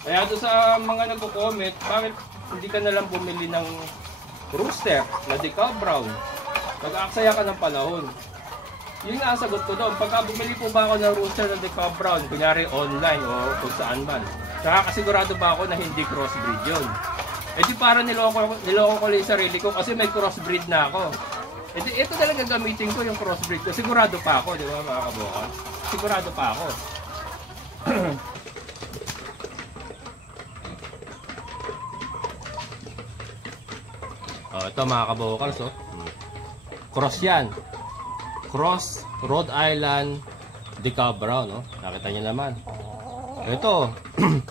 Kaya doon sa mga nagko-comment, bakit hindi ka nalang bumili ng rooster na decal brown? Mag-aaksaya ka ng panahon. Yun nga ang sagot ko doon. Pagka bumili po ba ako ng rooster na decal brown, kunyari online o kung saan man, nakakasigurado ba ako na hindi crossbreed yun? E di para niloko ko lang yung sarili ko kasi may crossbreed na ako. E di ito talaga gamitin ko yung crossbreed ko. Sigurado pa ako, di ba mga kaboka? Sigurado pa ako. Oh, ito mga kabokals, oh. Cross yan. Cross Rhode Island decal brown, oh. Nakita niyo naman. Ito,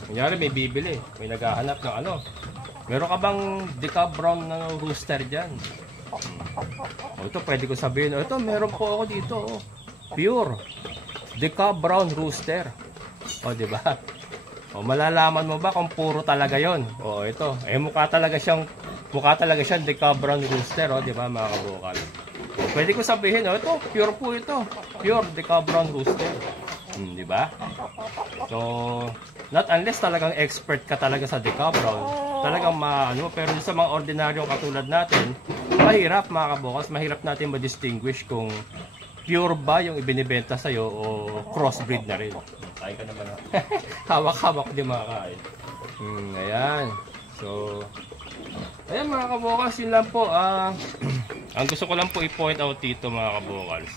kunyari may bibili, may naghahanap ng ano. Meron ka bang decal brown na rooster dyan? Oh, ito pwede ko sabihin, oh, ito meron po ako dito, oh. Pure decal brown rooster. Oh, di ba? Oh, malalaman mo ba kung puro talaga 'yon? Oh, ito. Eh mukha talaga siyang decal brown rooster, oh, di ba mga kabukal? Oh, pwede ko sabihin, oh, ito pure po ito. Pure decal brown rooster. Di ba? So, not unless talagang expert ka talaga sa decal brown. Talagang maano, pero sa mga ordinaryong katulad natin, mahirap mga kabukas, mahirap natin ma-distinguish kung pure ba yung ibinibenta sa'yo o crossbreed na rin. Kain ka naman. Hawak-hawak din mga kain. Ayan. So, ayan mga kabukas, yun lang po. Ang gusto ko lang po i-point out dito mga kabukas.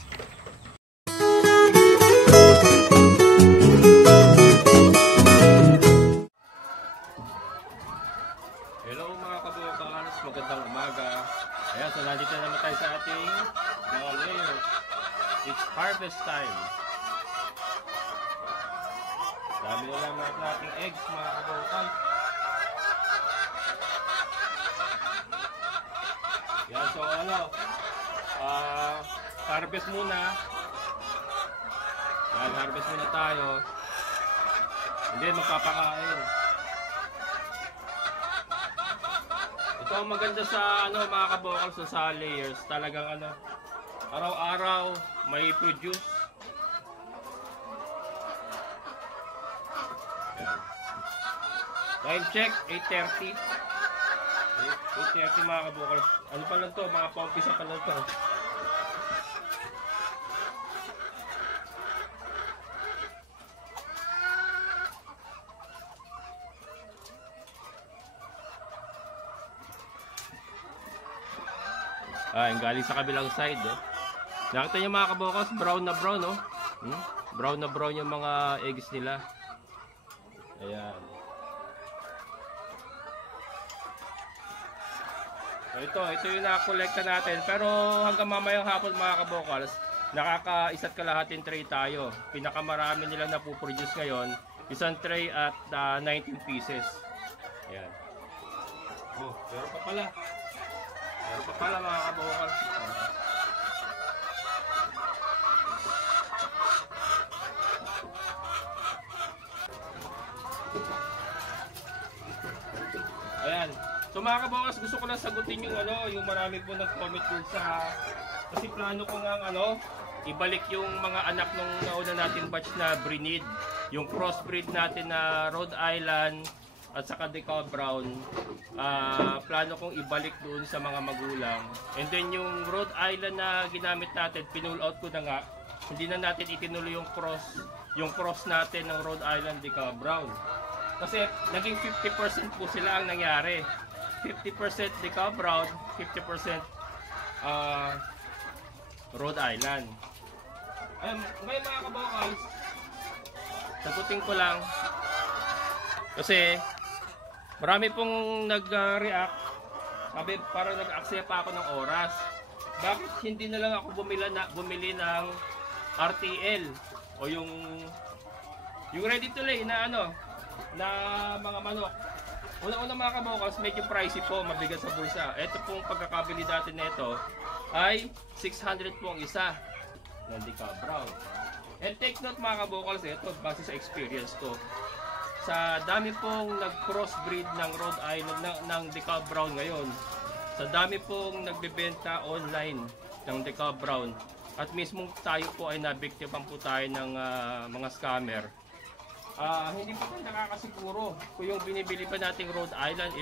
Hello mga kabukas, magandang umaga. Ayan, so nandito naman tayo sa ating mga layer. It's harvest time. Dami na lang nating eggs mga kabukas. Yan, so ano, harvest muna. Yan, harvest muna tayo. Hindi, magpapakain. Ito ang maganda sa ano mga kabokals, sa layers. Talagang ano, araw-araw may produce. Yan. Time check, 8:30. 8:30 mga kabokals. Ano pa lang to, mga paumpisa pa lang to. Yung galing sa kabilang side, oh. Nakita niyo mga kabokas, brown na brown, oh. Brown na brown yung mga eggs nila. Ayan. So ito yung nakakolekta natin. Pero hanggang mamayang hapon mga kabokals, nakaka-isa't kalahating tray tayo. Pinakamarami nila na puproduce ngayon, isang tray at 19 pieces. Ayan. Oh, pero pa pala. Meron pa pala mga kabokals. Ayan. So mga kabokals, gusto ko lang sagutin yung ano, yung marami po nag-comment dun sa, kasi plano ko nga ano, ibalik yung mga anak nung nauna nating batch na breed, yung crossbreed natin na Rhode Island at saka decal brown. Plano kong ibalik doon sa mga magulang. And then yung Rhode Island na ginamit natin, pinull out ko na nga. Hindi na natin itinuloy yung cross natin ng Rhode Island decal brown. Kasi naging 50% po sila ang nangyari. 50% decal brown, 50% Rhode Island. Ngayon mga kabokals, sagutin ko lang. Kasi marami pong nag-react. Sabi, parang nag-accept pa ako ng oras. Bakit hindi na lang ako bumili ng RTL o yung ready to lay na ano, na mga manok. Una-una mga kabokals, medyo pricey po, mabigat sa bulsa. Ito pong pagkakabili natin nito ay 600 po ang isa ng decal brown. And take note mga kabokals, ito base sa experience ko. Sa dami pong nag-crossbreed ng Rhode Island ng decal brown ngayon, sa dami pong nagbebenta online ng decal brown, at mismo tayo po ay nabiktiman po tayo ng mga scammer. hindi pa tayo nakakasiguro kung yung binibili pa nating Rhode Island,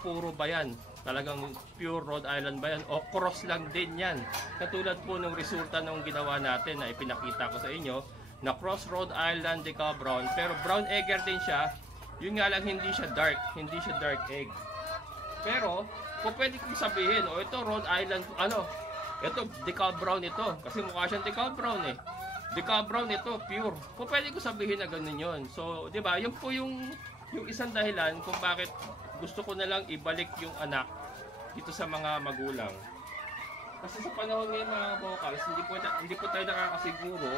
puro ba yan? Talagang pure Rhode Island ba yan? O cross lang din yan? Katulad po ng resulta nung ginawa natin na ipinakita ko sa inyo, na cross Rhode Island Decal Brown, pero brown egger din siya. Yun nga lang, hindi siya dark egg. Pero, kung pwede kong sabihin, ito Rhode Island, ito Decal Brown ito, kasi mukha siyang Decal Brown eh. Decal Brown ito, pure. Kung pwede ko sabihin na ganun yun. So, di ba, yun po yung isang dahilan kung bakit gusto ko na lang ibalik yung anak dito sa mga magulang. Kasi sa panahon ngayon mga vocals, hindi po tayo nakakasiguro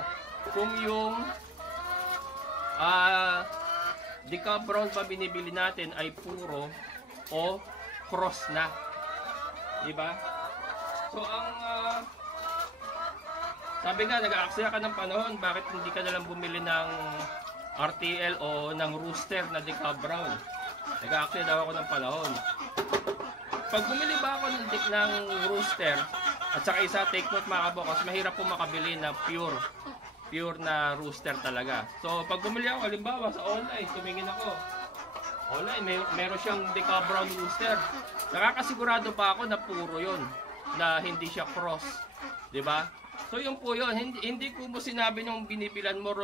kung yung Decal Brown pa binibili natin ay puro o cross na. Di ba? So, sabi nga, nag-aaksaya ka ng panahon, bakit hindi ka nalang bumili ng RTL o ng Rooster na Decal Brown? Nag-aaksaya daw ako ng panahon. Pag bumili ba ako ng Rooster, at saka isa, take note mga kabokos, mahirap po makabili na pure na Rooster talaga. So, pag bumili ako, halimbawa sa online, tumingin ako. Online, meron siyang Decal Brown Rooster. Nakakasigurado pa ako na puro yun, na hindi siya cross. Diba? So yun po yun, hindi ko mo sinabi nung binibilan mo,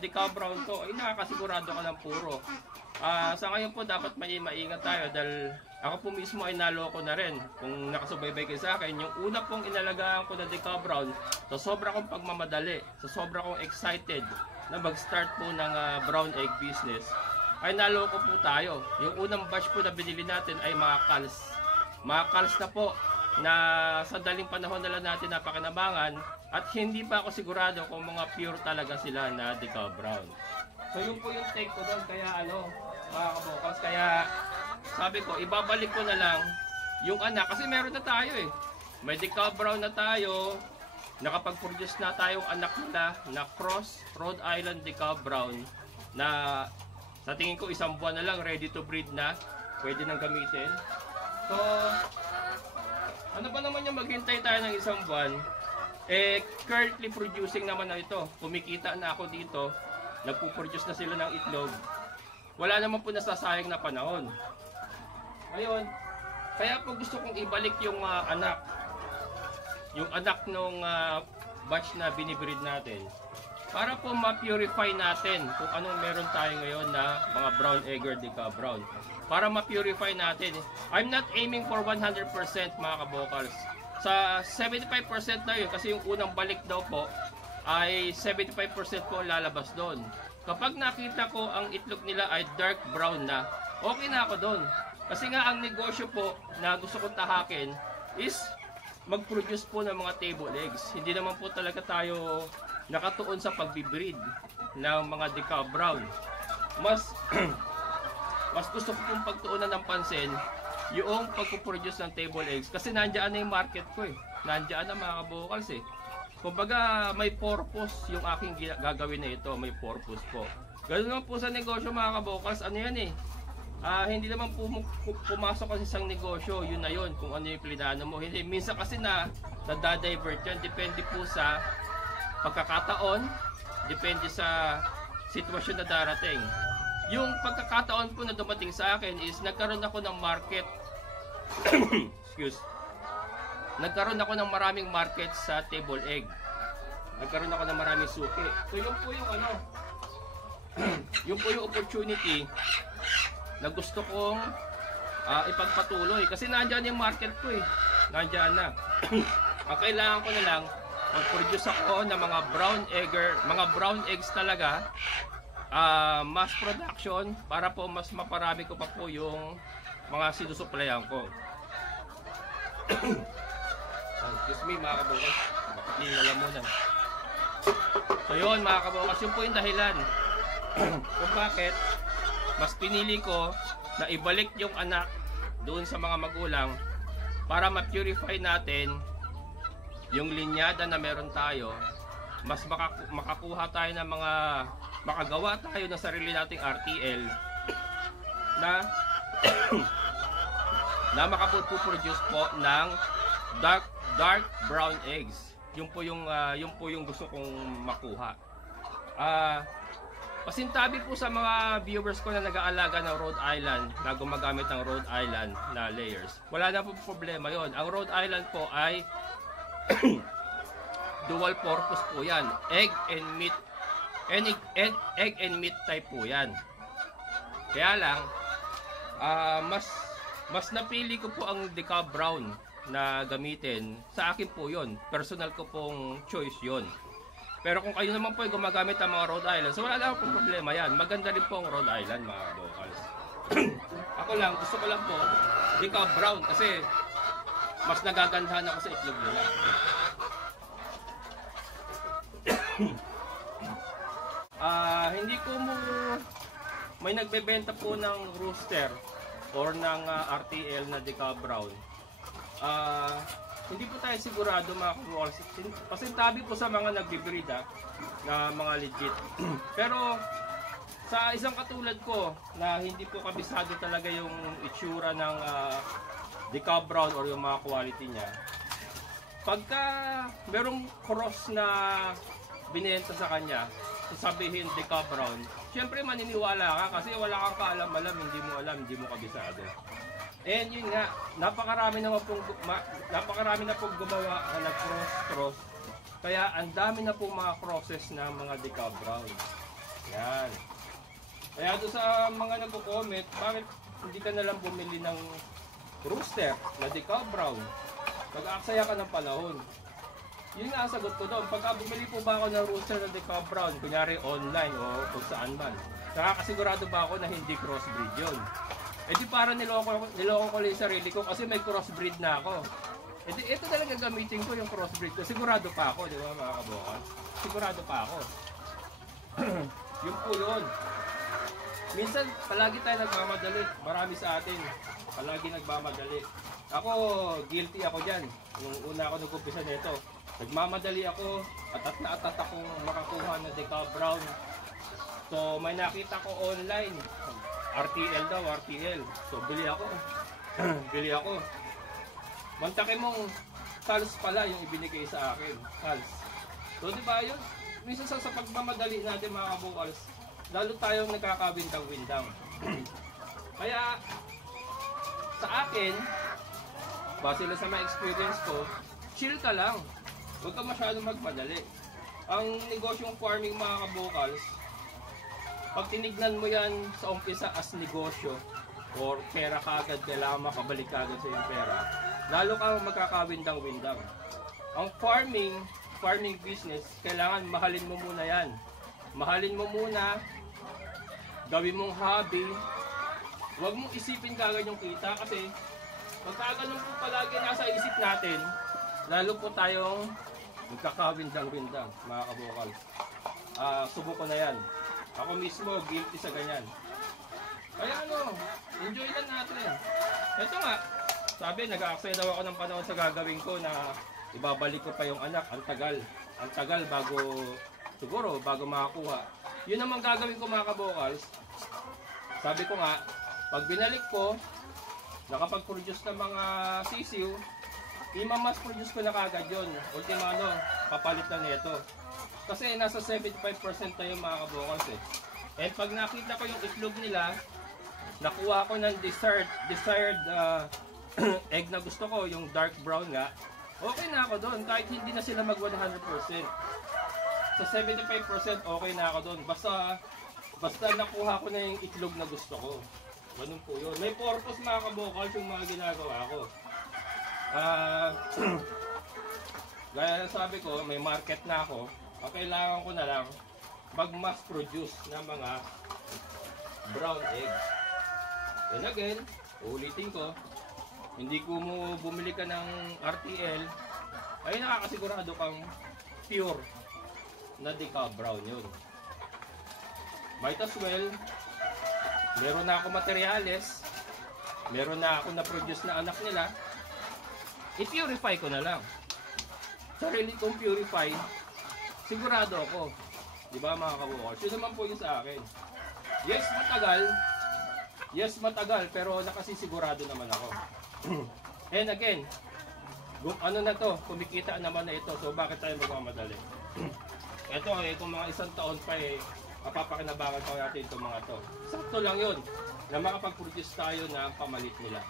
Decal Brown to, ay nakakasigurado ka ng puro. Sa ngayon po dapat maingat tayo dahil ako po mismo ay naloko na rin. Kung nakasubaybay kayo sa akin, yung una pong inalagaan ko na Decal Brown, sa sobra kong pagmamadali, sa sobra kong excited na mag-start po ng brown egg business, ay naloko po tayo. Yung unang batch po na binili natin ay mga Cals. Mga Cals na po, na sa daling panahon na lang natin napakinabangan at hindi pa ako sigurado kung mga pure talaga sila na Decal Brown. So yun po yung take ko doon, kaya mga kabokals, kaya sabi ko ibabalik ko na lang yung anak kasi meron na tayo eh. May Decal Brown na tayo, nakapag-produce na tayong anak nila na cross Rhode Island Decal Brown na sa tingin ko isang buwan na lang ready to breed na, pwede nang gamitin. So ano pa naman yung maghintay tayo ng isang buwan? Currently producing naman na ito. Kumikita na ako dito. Nagpo-produce na sila ng itlog. Wala naman po nasasayang na panahon. Ngayon, kaya po gusto kong ibalik yung anak. Yung anak nung batch na binibreed natin. Para po ma-purify natin kung anong meron tayo ngayon na mga brown egger Decal Brown. Para ma-purify natin. I'm not aiming for 100% mga kabokals. Sa 75% na yun, kasi yung unang balik daw po ay 75% po lalabas doon. Kapag nakita ko ang itlog nila ay dark brown na, okay na ako doon. Kasi nga ang negosyo po na gusto kong tahakin is mag-produce po ng mga table eggs. Hindi naman po talaga tayo nakatuon sa pagbibreed ng mga Decal Brown. Mas gusto ko pong pagtuunan ng pansin yung pagpuproduce ng table eggs kasi nandiyan na yung market ko eh. Nandiyan na mga kabokals eh. Kumbaga may purpose yung aking gagawin na ito, may purpose po. Ganoon naman po sa negosyo mga kabokals, ano yan eh. Hindi naman po pumasok kasi isang negosyo, yun na yun, kung ano yung plinano mo. Hindi, minsan kasi nadadivert yan, depende po sa pagkakataon, depende sa sitwasyon na darating. Yung pagkakataon po na dumating sa akin is nagkaroon ako ng market nagkaroon ako ng maraming market sa table egg. Nagkaroon ako ng maraming suki. So yun po yung yun po yung opportunity na gusto kong ipagpatuloy kasi nandiyan yung market ko eh. Nandiyan na. Ang kailangan ko na lang mag-produce ako ng mga brown eggs talaga. Mass production para po mas maparami ko pa po yung mga sinusuplayan ko. Excuse me mga kabukas, makapilala muna. So yun mga kabukas, yun po yung dahilan kung bakit mas pinili ko na ibalik yung anak doon sa mga magulang para ma-purify natin yung linyada na meron tayo, mas makakuha tayo ng mga makagawa tayo ng sarili nating RTL na na makapuproduce po ng dark brown eggs. Yun po yung gusto kong makuha. Pasintabi po sa mga viewers ko na nag-aalaga ng Rhode Island, na gumagamit ng Rhode Island na layers. Wala na po problema yon. Ang Rhode Island po ay dual purpose po yan. Egg and meat. Egg and meat type po yan. Kaya lang, mas napili ko po ang Decaf Brown na gamitin. Sa akin po yon. Personal ko pong choice yon. Pero kung kayo naman po ay gumagamit ng mga Rhode Island, so wala lang akong problema yan. Maganda rin po ang Rhode Island, mga vocals. Ako lang, gusto ko lang po Decaf Brown kasi mas nagagandahan ako sa itlog nila. Hindi ko mo may nagbebenta po ng rooster or ng RTL na Decaf Brown. Hindi po tayo sigurado mga vocals. Pasintabi po sa mga nagbe-breed na mga legit. Pero sa isang katulad ko na hindi po kabisado talaga yung itsura ng Decaf Brown or yung mga quality niya. Pagka merong cross na binenta sa kanya, sasabihin Decaf Brown, syempre maniniwala ka kasi wala kang kaalam-alam, hindi mo kabisado. And yun nga, napakarami na pong gumawa na nag-cross. Kaya ang dami na pong mga crosses na mga Decaf Brown. Yan. Kaya doon sa mga nagko-comment, bakit hindi ka nalang bumili ng rooster na Decaf Brown? Mag-aaksaya ka ng panahon. Yun nga ang sagot ko doon. Pagka bumili po ba ako ng rooster na Decaf Brown, kunyari online o kung saan man, nakakasigurado ba ako na hindi crossbreed yun? Eh di para niloko ko lang yung sarili ko kasi may crossbreed na ako. Eh di ito talaga gamitin ko yung crossbreed ko. Sigurado pa ako, di ba mga kabukal? Sigurado pa ako. Yung po yun. Minsan palagi tayo nagmamadali. Marami sa atin palagi nagmamadali. Ako, guilty ako dyan. Nung una ako nag-umpisa nito. Nagmamadali ako. Atat akong makakuha ng Decaf Brown. So may nakita ko online. RTL daw, RTL. So, bili ako. Bili ako. Mantakin mong tals pala yung ibinigay sa akin. Tals. So, di ba yun? Minsan sa pagmamadali natin mga kabukals, lalo tayong nagkakawindang-windang. Kaya, sa akin, base lang sa mga experience ko, chill ka lang. Huwag ka masyadong magmadali. Ang negosyong farming mga kabukals, pag tinignan mo yan sa umpisa as negosyo or pera kagad, kailangan makabalik kagad sa yung pera, lalo kang magkakawindang-windang. Ang farming business, kailangan mahalin mo muna yan. Mahalin mo muna, gawin mong hobby, huwag mong isipin kagad yung kita kasi pagka ganun po palagi nasa isip natin, lalo po tayong magkakawindang-windang, mga kabukal. Subukan na yan. Ako mismo, guilty sa ganyan. Kaya enjoy lang natin. Ito nga, sabi, nag-aaksaya daw ako ng panahon sa gagawin ko na ibabalik ko pa yung anak. Ang tagal bago makakuha. Yun naman gagawin ko mga kabokals. Sabi ko nga, pag binalik ko, nakapag-produce ng mga sisiw, i-mass produce ko na kagad yun. Ultimano, papalit na nito. Kasi nasa 75% na yung mga kabokals eh. And pag nakita ko yung itlog nila, nakuha ko ng desired egg na gusto ko, yung dark brown nga, okay na ako doon. Kahit hindi na sila mag 100%. Sa 75% okay na ako doon. Basta nakuha ko na yung itlog na gusto ko. Ganun po yun. May purpose mga kabokals yung mga ginagawa ko. Gaya sabi ko, may market na ako. Kailangan ko na lang mag-mass produce ng mga brown eggs. And again, ulitin ko, hindi ko mo bumili ka ng RTL, ay nakakasigurado kang pure na Decaf Brown yun. Might as well, meron na ako materyales, meron na ako na-produce na anak nila, i-purify ko na lang. Sarili kong purify, sigurado ako. Diba mga kabukals? Yun naman po yun sa akin. Yes, matagal, pero nakasisigurado naman ako. And again, ano na to, kumikita naman na ito, so bakit tayo magmamadali? Ito kung mga isang taon pa mapapakinabangan pa natin itong mga to. Sakto lang yun na makapag-produce tayo ng pamalit nila.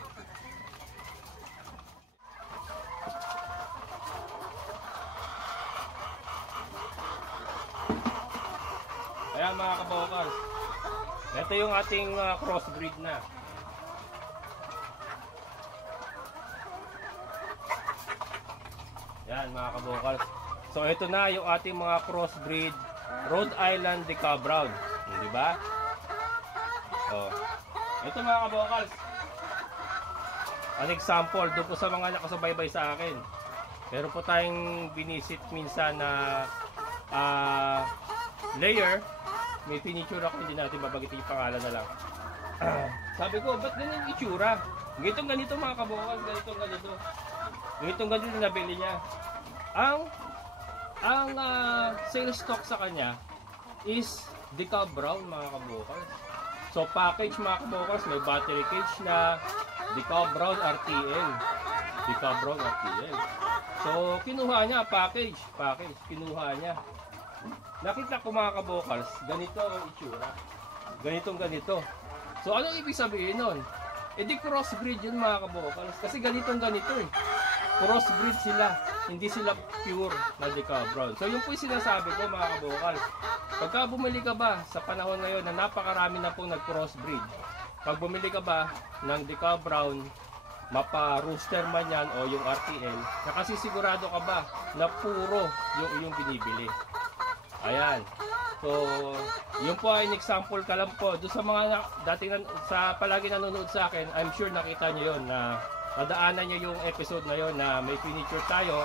Ayan mga kabokals, ito yung ating crossbreed na. Yan mga kabokals. So ito na yung ating mga crossbreed Rhode Island Deca Brown, di ba? Oh. Ito mga kabokals, an example doon po sa mga nakasubaybay sa akin. Meron po tayong binisit minsan na layer. May finiture ako, hindi natin babagitin yung pangalan na lang. Sabi ko, ba't ganyan yung itsura? Ganito mga kabokals, ganito. Ganitong ganito na nabili niya. Ang sales stock sa kanya is Deca Brown mga kabokals. So package mga kabokals, may battery cage na Deca Brown RTL. Deca Brown RTL. So kinuha niya, package, kinuha niya. Nakita ko mga kabokals, ganito ang itsura. Ganito. So anong ibig sabihin nun? E di crossbreed yun mga kabokals. Kasi ganito eh. Crossbreed sila. Hindi sila pure na Deca Brown. So yun po yung sinasabi ko mga kabokals. Pagka bumili ka ba sa panahon ngayon na napakarami na pong nag-crossbreed. Pag bumili ka ba ng Deca Brown, mapa-rooster man yan o yung RTL, nakasisigurado ka ba na puro yung iyong binibili. Ayan. So, yun po ay example ka lang po. Doon sa mga dating sa palagi nanonood sa akin, I'm sure nakita niyo yun na nadaanan niyo yung episode na yun na may furniture tayo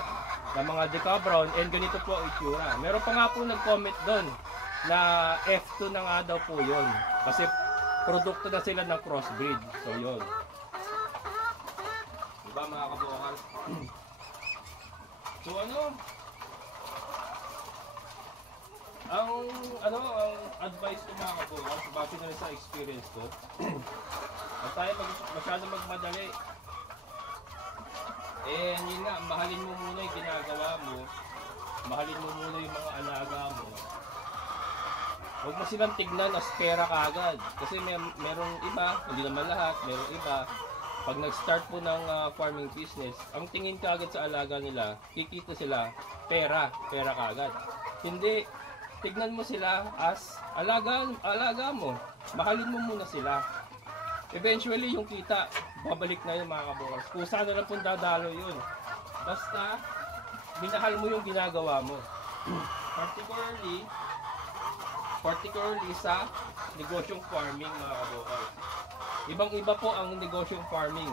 ng mga Deca Brown and ganito po ang itsura. Meron pa nga po nag-comment doon na F2 na nga daw po yun. Kasi produkto na sila ng crossbreed. So, yun. Diba mga kabukal? So, ang advice ko mga kabukal, base na rin sa experience ko, at tayo masyado magmadali. Eh, yun nga, mahalin mo muna yung ginagawa mo, mahalin mo muna yung mga alaga mo. Huwag mo silang tignan as pera kaagad. Kasi merong iba, hindi naman lahat, merong iba, pag nag-start po ng farming business, ang tingin kaagad sa alaga nila, kikita sila, pera kaagad. Hindi, tignan mo sila as alaga mo. Mahalin mo muna sila. Eventually, yung kita, babalik na yun mga kabukals. Kung saan na lang pong dadalo yun. Basta, minahal mo yung ginagawa mo. Particularly sa negosyong farming mga kabukals. Ibang-iba po ang negosyong farming.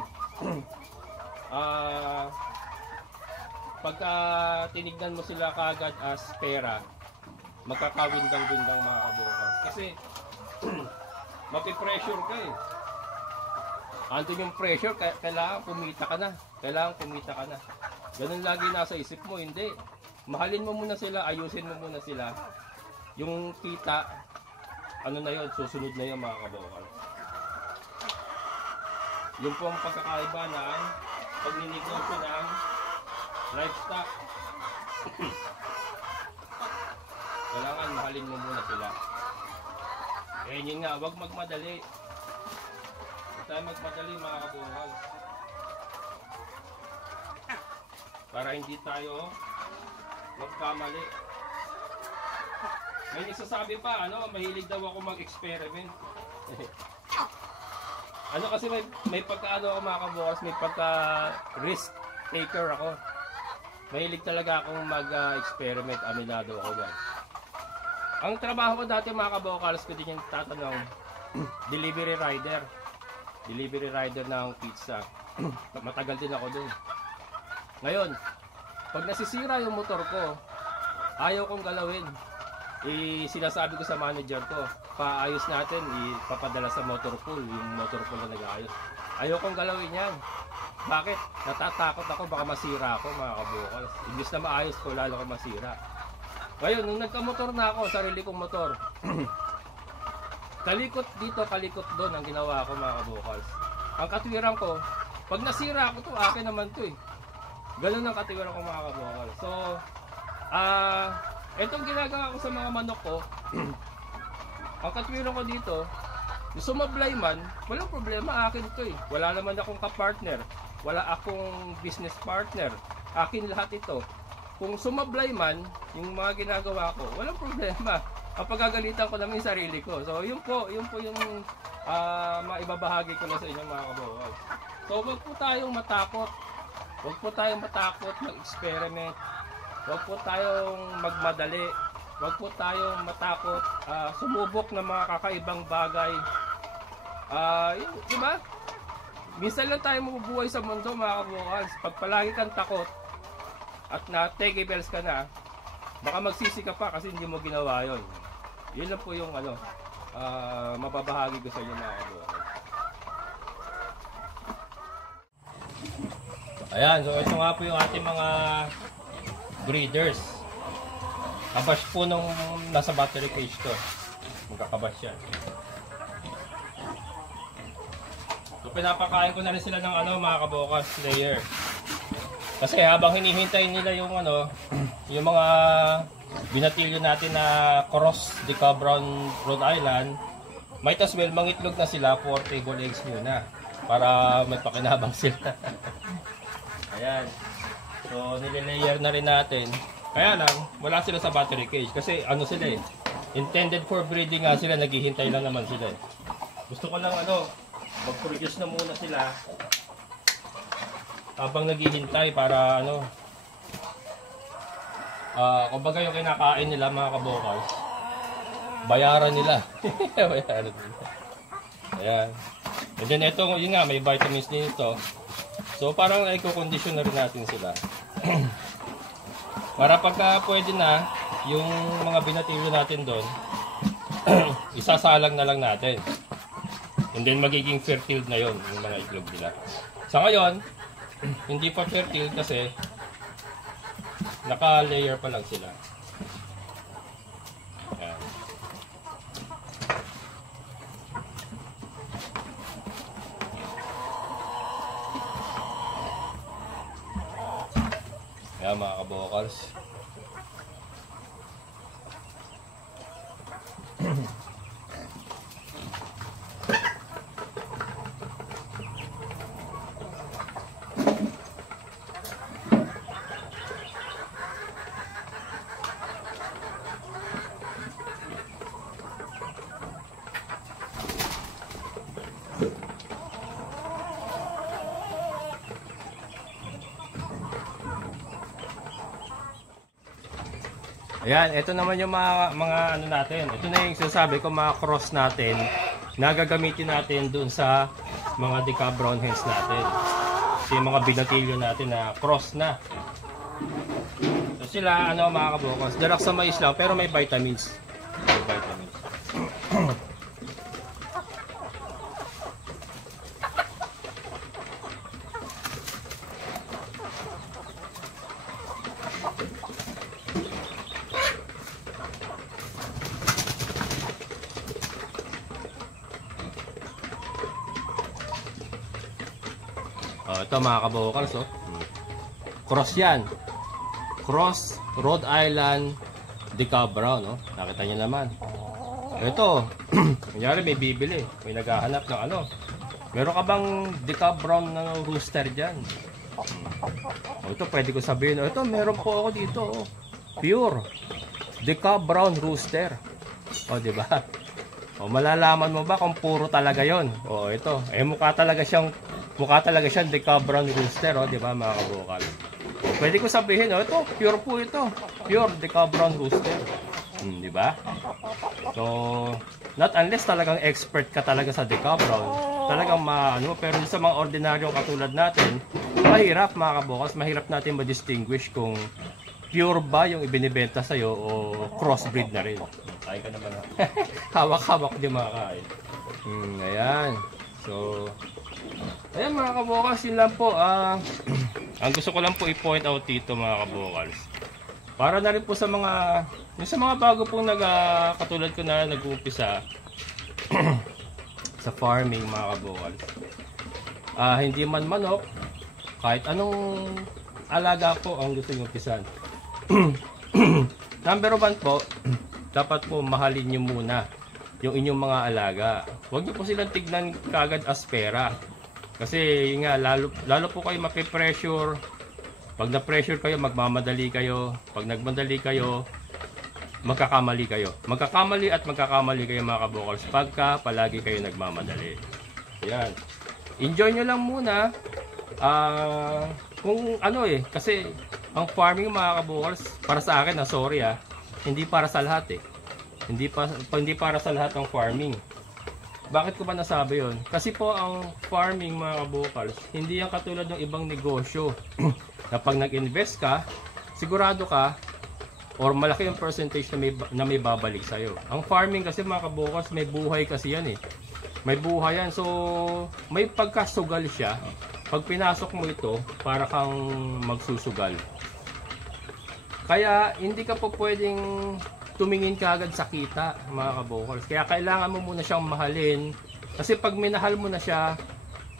Pagka tinignan mo sila kagad as pera, magkakawindang-windang mga kabukals. Kasi, mapipressure ka eh. Andun yung pressure, kailangan kumita ka na. Ganun lagi nasa isip mo, hindi. Mahalin mo muna sila, ayusin mo muna sila. Yung kita, ano na yun, susunod na yun mga kabukals. Yung po ang pagkakaiba ng pagninegosyo ng livestock. Kailangan mahalin mo muna sila. Eh yun nga, huwag magmadali. Huwag tayo magmadali mga kabukals. Para hindi tayo magkamali. May nagsasabi pa, mahilig daw ako mag-experiment. Kasi may pagka ako mga kabukals, may pagka risk taker ako. Mahilig talaga akong mag-experiment, aminado ako dyan. Ang trabaho ko dati mga kabukals, ko din yung tatanong, delivery rider ng pizza. Matagal din ako dun. Ngayon, pag nasisira yung motor ko, ayaw kong galawin. Sinasabi ko sa manager ko, paayos natin, ipapadala sa motor pool, yung motor pool na nag-aayos. Ayaw kong galawin yan. Bakit? Natatakot ako, baka masira ako mga kabukals. Imbis na maayos ko, lalo ko masira. Ngayon, nung nagka-motor na ako, sarili kong motor, kalikot dito, kalikot doon ang ginawa ko mga kabukals. Ang katwiran ko, pag nasira ako to, akin naman to eh. Ganun ang katwiran ko mga kabukals. So, itong ginagawa ko sa mga manok ko, ang katwiran ko dito, yung sumablay man, walang problema, akin to eh. Wala naman akong kapartner, wala akong business partner, akin lahat ito. Kung sumablay man, yung mga ginagawa ko, walang problema. Kapag gagalitan ko naman yung sarili ko. So yun po yung maibabahagi ko na sa inyo mga kabokal. So wag po tayong matakot. Wag po tayong matakot mag-experiment. Wag po tayong magmadali. Wag po tayong matakot sumubok ng mga kakaibang bagay. Di ba? Minsan lang tayo mabubuhay sa mundo mga kabokal. Pag palagi kang takot at na-take bells ka na, baka magsisi ka pa kasi hindi mo ginawa yon. Yun lang po yung mababahagi ko sa inyo mga kabokal. Ayan, so ito nga po yung ating mga breeders. Kabash po nung nasa battery cage to. Magkakabash yan. So pinapakain ko na rin sila ng mga kabokal layer. Kasi habang hinihintay nila yung yung mga binatilyo natin na cross Deca Brown Rhode Island, might as well mangitlog na sila for table eggs muna para may pakinabang sila. Ayan. So nililayer na rin natin. Kaya lang, wala sila sa battery cage kasi sila eh. Intended for breeding nga sila, naghihintay lang naman sila eh. Gusto ko lang mag-produce na muna sila habang naghihintay para kumbaga yung kinakain nila mga kabokals, bayaran nila. Bayaran nila. Ayan. And then ito, yun nga, may vitamins din ito. So parang i-condition na rin natin sila. Para pagka pwede na, yung mga binatilyo natin doon, isasalang na lang natin. And then magiging fertile na yon yung mga itlog nila. Sa ngayon, hindi pa fertile kasi naka-layer pa lang sila. Ayan. Ayan mga kabokals. Ayan, ito naman yung mga natin. Ito na yung sinasabi ko, mga cross natin na gagamitin natin dun sa mga Deca Brown hens natin. So yung mga binatilyo natin na cross na. So sila, mga kabokals, darak sa mais lang pero may vitamins. May vitamins. Ito mga kabokals, cross yan. Cross Rhode Island Deca Brown, nakita niyo naman. Ito, kunyari may bibili, may naghahanap ng meron ka bang Deca Brown na rooster dyan? Ito pwede ko sabihin, ito meron po ako dito, pure Deca Brown rooster. Di ba? Malalaman mo ba kung puro talaga yon? Ito, mukha talaga siyang Deca Brown rooster, di ba mga kabokal? Pwede ko sabihin, ito, pure po ito. Pure Deca Brown rooster. Di ba? So, not unless talagang expert ka talaga sa Deca Brown. Talagang pero sa mga ordinaryong katulad natin, mahirap mga kabokals, mahirap natin ma-distinguish kung pure ba yung ibinibenta sa'yo o crossbreed na rin. Kain ka naman. Hawak-hawak di makakain. Ayan. So, ayan mga kabokals, yun lang po. Ang gusto ko lang po i-point out dito mga kabokals, para na rin po sa mga bago pong katulad ko na nag-uumpisa sa farming mga kabokals. Hindi man manok, kahit anong alaga po ang gusto nyo umpisan. Number 1 po, dapat po mahalin nyo muna yung inyong mga alaga. Huwag niyo po silang tignan kagad as pera. Kasi yun nga, lalo po kayo mape-pressure. Pag na-pressure kayo, magmamadali kayo. Pag nagmadali kayo, magkakamali kayo. Magkakamali at magkakamali kayo mga kabokals pagka palagi kayo nagmamadali. Yan. Enjoy nyo lang muna. Kung ano kasi ang farming mga kabokals, para sa akin, sorry hindi para sa lahat Hindi para sa lahat ng farming. Bakit ko ba nasabi yon? Kasi po ang farming mga kabokals, hindi yan katulad ng ibang negosyo. Na pag nag-invest ka, sigurado ka, or malaki yung percentage na may babalik sa'yo. Ang farming kasi mga kabokals, may buhay kasi yan May buhay yan. So, may pagkasugal siya. Pag pinasok mo ito, para kang magsusugal. Kaya, hindi ka po pwedeng tumingin ka agad sa kita mga kabokals. Kaya kailangan mo muna siyang mahalin. Kasi pag minahal mo na siya,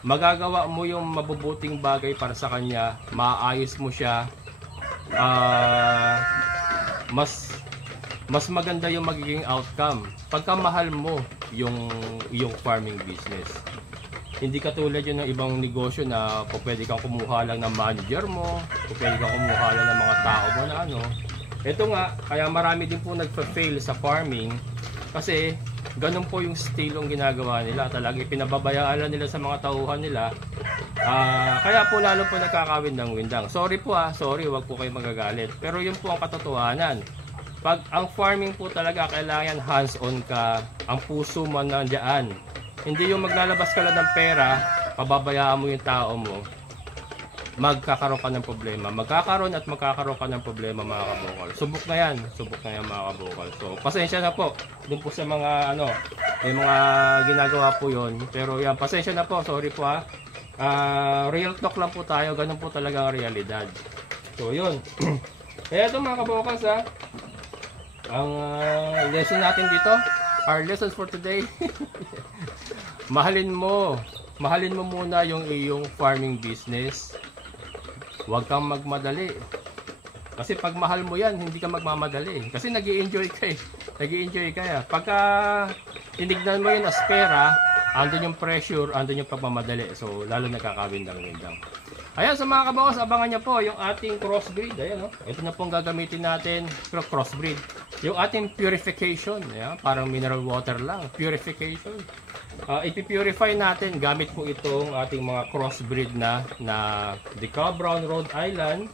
magagawa mo yung mabubuting bagay para sa kanya. Maayos mo siya. Mas maganda yung magiging outcome pagka mahal mo yung farming business. Hindi katulad yun ng ibang negosyo na pwede kang kumuha lang ng manager mo, pwede kang kumuha lang ng mga tao mo na Ito nga, kaya marami din po nagpa-fail sa farming kasi ganun po yung stilong ginagawa nila. Talagang pinababayaan nila sa mga tauhan nila. Kaya po lalo po nagkakawin ng windang. Sorry po sorry, wag po kayo magagalit. Pero yun po ang katotohanan. Pag ang farming po talaga kailangan hands-on ka, ang puso mo nandiyan. Hindi yung maglalabas ka lang ng pera, pababayaan mo yung tao mo, magkakaroon ka ng problema. Magkakaroon ka ng problema mga kabokal. Subok na yan mga kabokal. So, pasensya na po. Doon po sa mga may mga ginagawa po yon. Pero yan, pasensya na po. Sorry po real talk lang po tayo. Ganun po talaga ang realidad. So, yun. Kaya ito mga kabokal ang lesson natin dito. Our lessons for today. Mahalin mo muna yung iyong farming business. Huwag kang magmadali. Kasi pag mahal mo yan, hindi ka magmamadali. Kasi nag-i-enjoy ka Nag-i-enjoy ka Pagka tinignan mo yun as pera, andun yung pressure, andun yung pagmamadali. So, lalo nakakawin lang. Ayan, sa mga kabokals, abangan nyo po yung ating crossbreed. Ayan, ito na pong gagamitin natin, crossbreed. Yung ating purification. Ayan, parang mineral water lang. Purification. Ipipurify natin gamit po itong ating mga crossbreed na DeKalb Brown Rhode Island.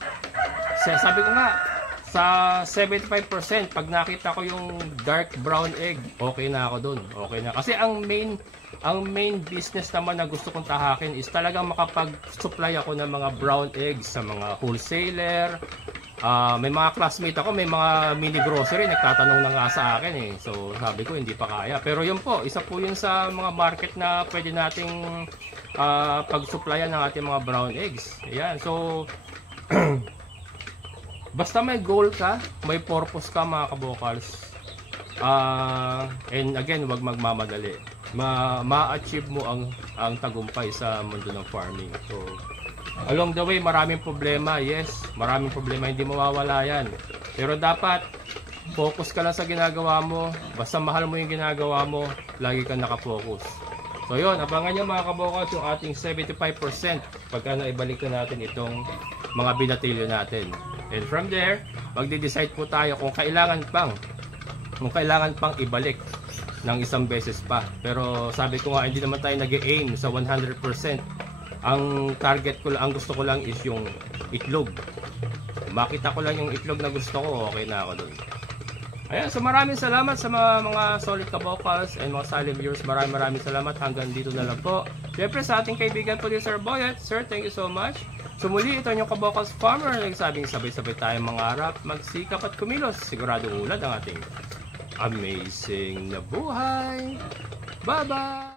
Sabi ko nga, sa 75%, pag nakita ko yung dark brown egg, okay na ako dun. Okay na. Kasi ang main business naman na gusto kong tahakin is talagang makapag-supply ako ng mga brown eggs sa mga wholesaler. May mga classmate ako, may mga mini grocery, nagtatanong na nga sa akin So sabi ko hindi pa kaya. Pero yun po, isa po yun sa mga market na pwede nating pag-supplyan ng ating mga brown eggs. Ayan, so basta may goal ka, may purpose ka mga kabokals. And again, wag magmamadali. Ma-achieve mo ang tagumpay sa mundo ng farming. So along the way, maraming problema. Yes, maraming problema, hindi mawawala yan. Pero dapat focus ka lang sa ginagawa mo. Basta mahal mo yung ginagawa mo, lagi kang nakafocus. So yun, abangan nyo mga kabokals yung ating 75% pagka naibalik na natin itong mga binatilyo natin. And from there, magde-decide po tayo kung kailangan pang ibalik ng isang beses pa. Pero sabi ko nga, hindi naman tayo nag-aim sa 100%. Ang target ko lang, ang gusto ko lang is yung itlog. Makita ko lang yung itlog na gusto ko, okay na ako dun. Ayan, so maraming salamat sa mga solid kabokals and mga silent viewers. Maraming salamat. Hanggang dito na lang po. Siyempre sa ating kaibigan po din, Sir Boyet. Sir, thank you so much. So muli, ito yung kabokals farmer na nagsabing sabay-sabay tayong mangarap, magsikap at kumilos. Siguradong ulad ang ating amazing na buhay. Bye-bye!